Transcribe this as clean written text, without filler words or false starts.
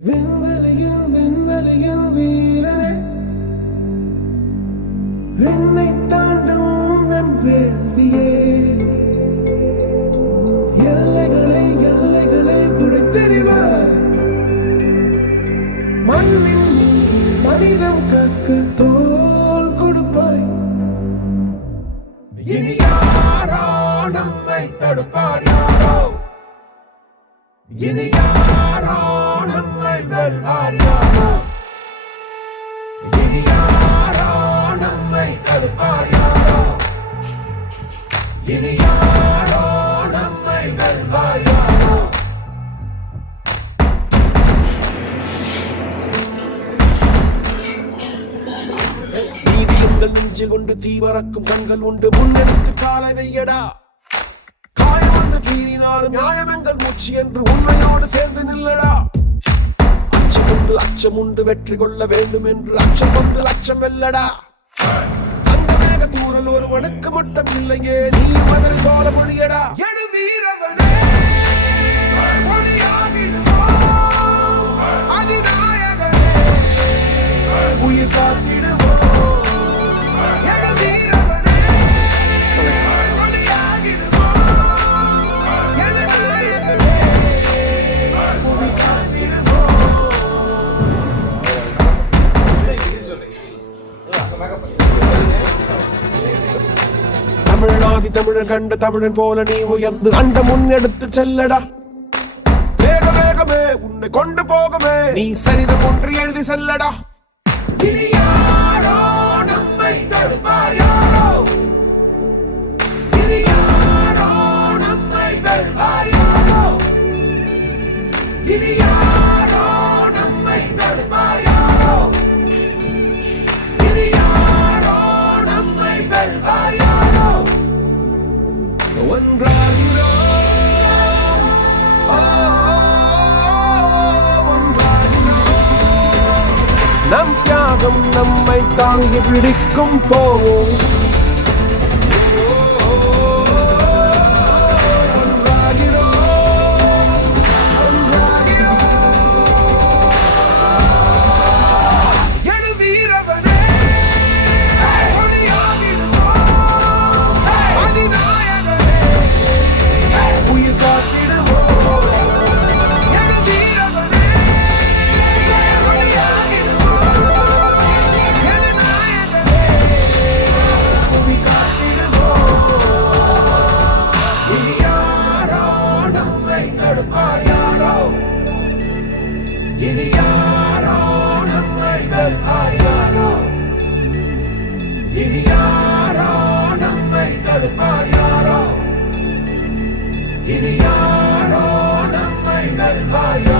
விண்வெளியில் வீரனே, என்னை தாண்டும் என் வேள்வியே, எல்லைகளை புடைத்தெறிவாய், மண்ணில் மனிதம் கக்க தோல் கொடுப்பாய். இனி யாரோ நம்மை தடுப்பார், யாரோ இனி யாரோ நம்மை வெல்வார், யாரோ இனி யாரோ நம்மை தடுப்பார், யாரோ இனி யாரோ நம்மை வெல்வார், யாரோ. நீதி எங்கள் நெஞ்சு கொண்டு தீவரக்கும் கண்கள் உண்டு, முன்னெடுத்து காலை வையடா. கீறினாலும் நியாயம் எங்கள் மூச்சு என்று உண்மையோடு சேர்ந்து நில்லடா. அச்சம் உண்டு வெற்றி கொள்ள வேண்டும் என்று அச்சம் கொண்டு லட்சம் வெல்லடா. அந்த மேக தூரல் ஒருவனுக்கு மட்டும் இல்லையே, நீ மதுரை போல மொழியடா. எடு வீரவனே, அதிநாயகனே, உயிர் காத்திடுவோம். தமிழனாதி தமிழன் கண்ட தமிழன் போல நீ உயர்ந்து கண்ட முன்னெடுத்து செல்லடா. வேகமே உன்னை கொண்டு போகவே நீ சரிதம் ஒன்று எழுதி செல்லடா. இனி யாரோ நம்மை தடுப்பார், யாரோ இனி யாரோ நம்மை வெல்வார், யாரோ இனி யாரோ நம்மை தடுப்பார், யாரோ இனி யாரோ நம்மை வெல்வார், யாரோ. நம் தியாகம் நம்மை தாங்கி பிடிக்கும் போவோம். இனி யாரோ நம்மை வெல்வார், யாரோ இனி யாரோ நம்மை தடுப்பார், யாரோ இனி யாரோ நம்மை வெல்வார்.